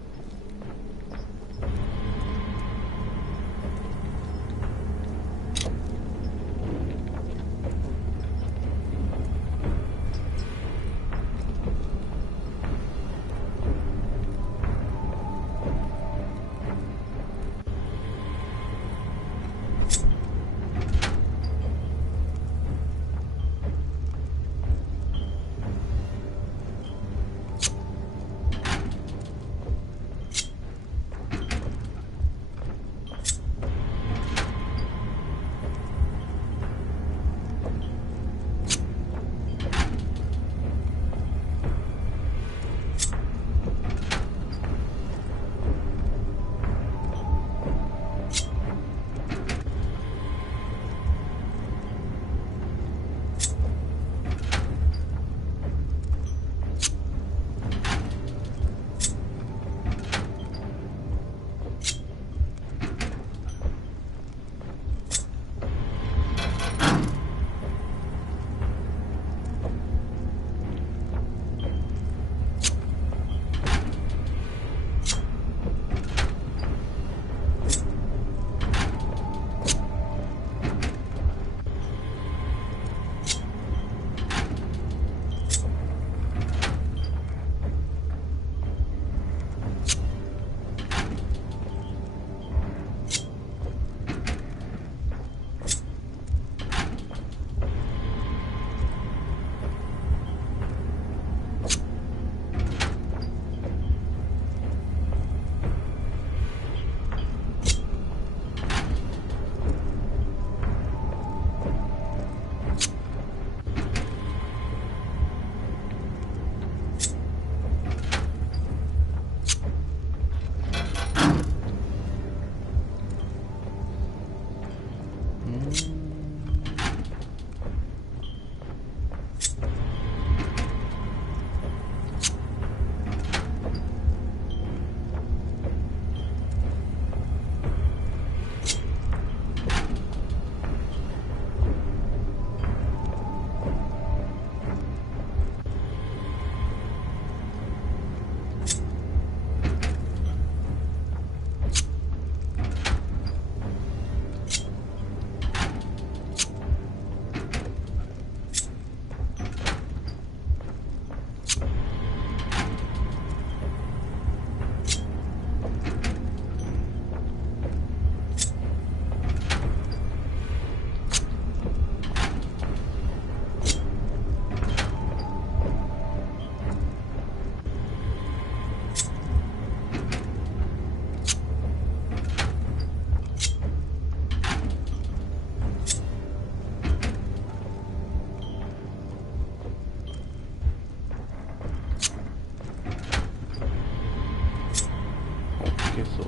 消そう。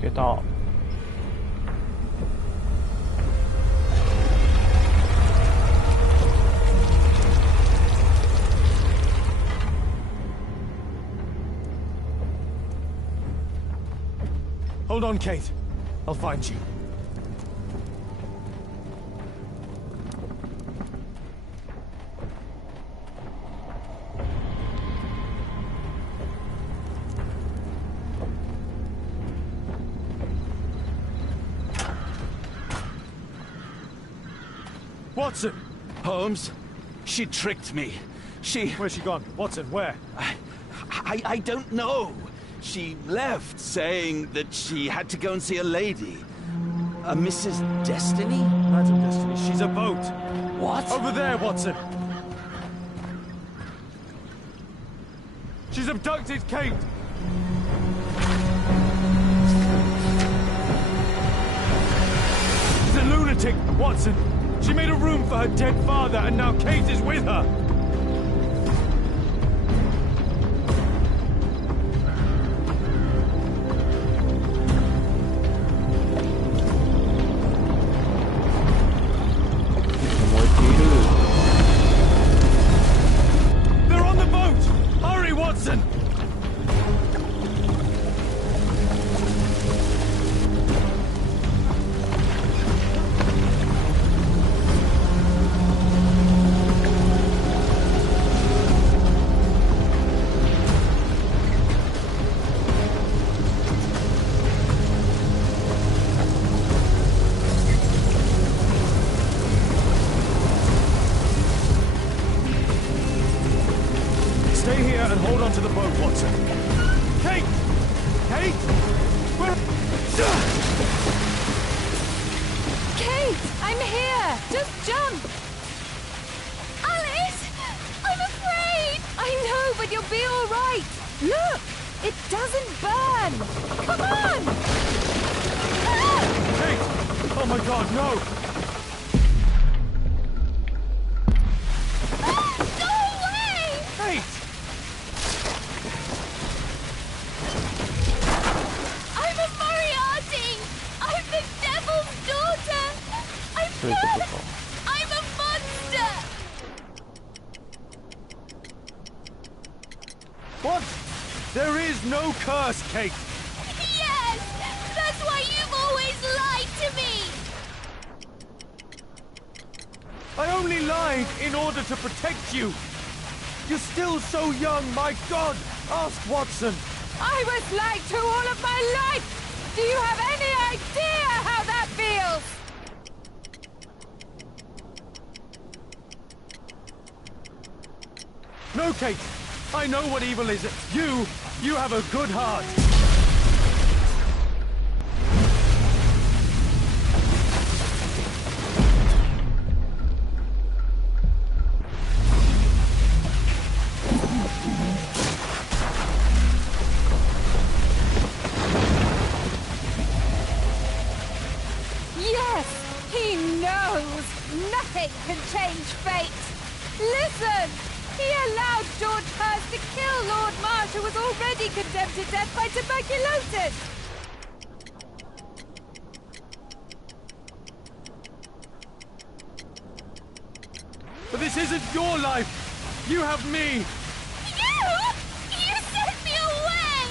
消えた。Hold on, Kate. I'll find you. Watson! Holmes, she tricked me. Where's she gone? Watson, where? I don't know. She left, saying that she had to go and see a lady. A Mrs. Destiny? Madam Destiny, she's a boat. What? Over there, Watson! She's abducted Kate! She's a lunatic, Watson! She made a room for her dead father, and now Kate is with her! They're on the boat! Hurry, Watson! Stay here and hold on to the boat, Watson. Kate! Kate! Where... Kate, I'm here. Just jump. Alice! I'm afraid! I know, but you'll be all right. Look, it doesn't burn. Come on. Kate! Oh my God, no! Go away! Kate! I'm a Moriarty! I'm the devil's daughter! I'm cursed! I'm a monster! What? There is no curse, Kate! Yes! That's why you've always lied to me! I only lied in order to protect you! You're still so young, my God! Ask Watson! I was lied to all of my life. Do you have any idea how that feels? No, Kate! I know what evil is. You have a good heart. Yes, he knows. Nothing can change fate. Listen! He allowed George Hurst to kill Lord Marsh, who was already condemned to death by tuberculosis. But this isn't your life! You have me! You sent me away!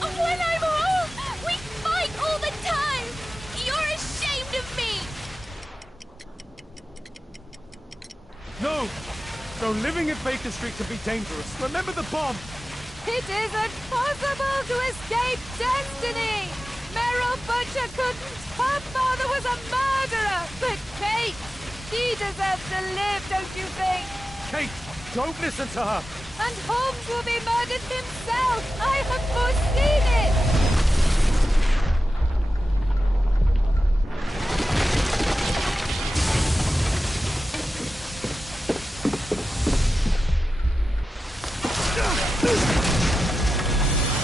When I'm home, we fight all the time! You're ashamed of me! No! No, living in Baker Street can be dangerous. Remember the bomb! It isn't possible to escape destiny! Meryl Butcher couldn't. Her father was a murderer. But Kate, she deserves to live, don't you think? Kate, don't listen to her! And Holmes will be murdered himself. I have foreseen it.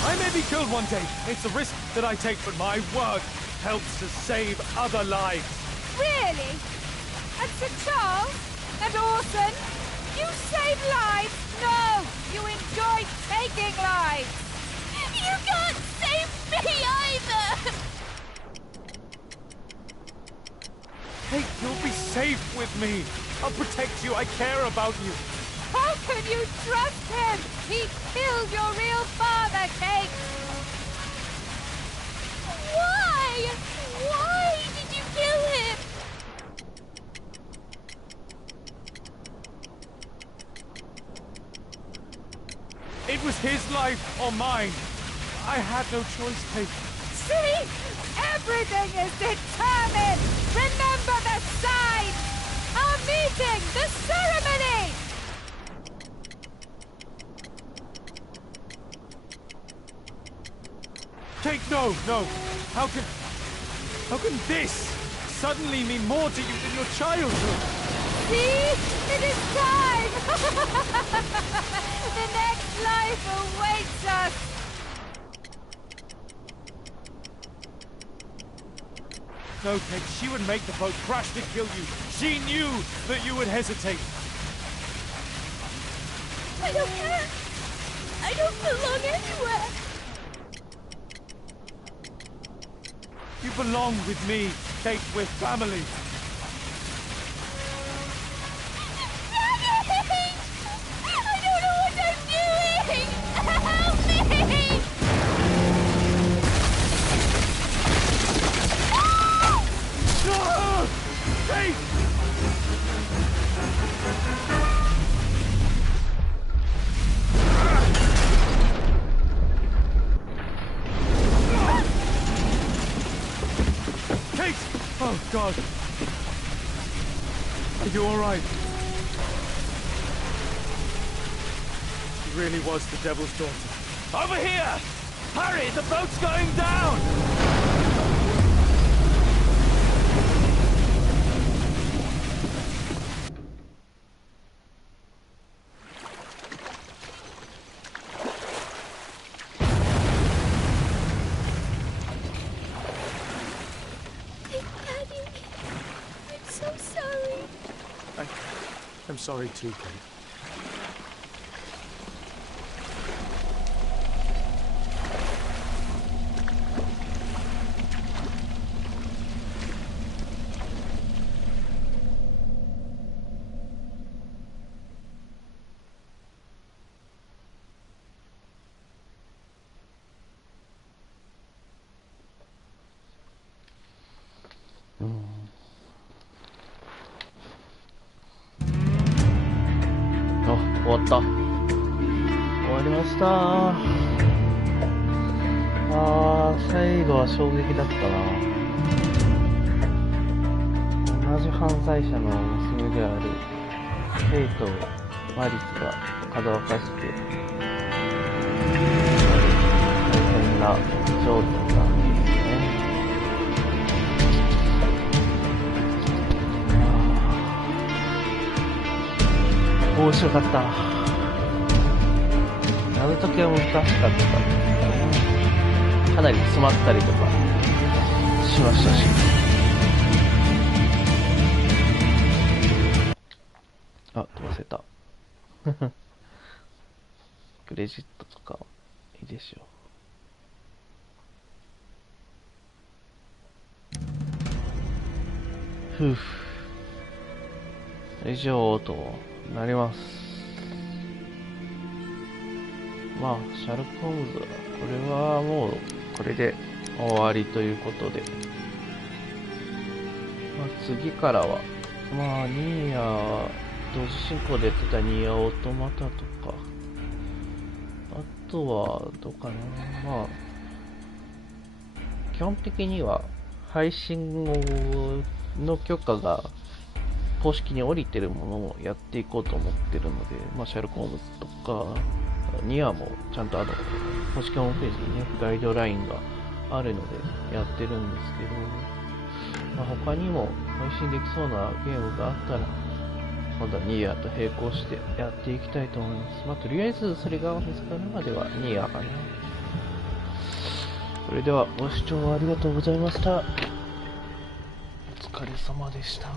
I may be killed one day. It's a risk that I take, but my work helps to save other lives. Really? And Sir Charles? And Orson? You save lives? No! You safe with me. I'll protect you. I care about you. How can you trust him? He killed your real father, Kate. Why? Why did you kill him? It was his life or mine. I had no choice, Kate. See? Everything is determined. Remember the sign. Our meeting, the ceremony. Kate, no. How can this suddenly mean more to you than your childhood? See? It is time. The next life awaits us. No, Kate, she would make the boat crash to kill you. She knew that you would hesitate. I don't care. I don't belong anywhere. You belong with me, Kate. We're family. Daddy! I don't know what I'm doing! Help me! No! Kate! Kate! Oh, God. Are you all right? She really was the devil's daughter. Over here! Hurry, the boat's going down! Daddy, I'm so sorry. I'm sorry too, Kate.終わった。終わりました。最後は衝撃だったな。同じ犯罪者の娘であるケイとマリスがかどわかして大変な状態なんですね。面白かった。謎解きは難しかった。かなり詰まったりとかしましたし。あ、飛ばせた。クレジットとかいいでしょう。ふう。以上となります。まあ、シャーロック・ホームズは、これはもう、これで終わりということで。まあ、次からは、まあ、ニーヤ、同時進行でやってたニーヤオートマタとか、あとは、どうかな。まあ、基本的には、配信の許可が、公式に降りてるものをやっていこうと思ってるので、まあ、シャーロック・ホームズとか、ニアもちゃんと公式ホームページにね、ガイドラインがあるのでやってるんですけど、まあ、他にも配信できそうなゲームがあったら、まだニアと並行してやっていきたいと思います。まあ、とりあえずそれが見つかるまではニアかな。それではご視聴ありがとうございました。お疲れ様でした。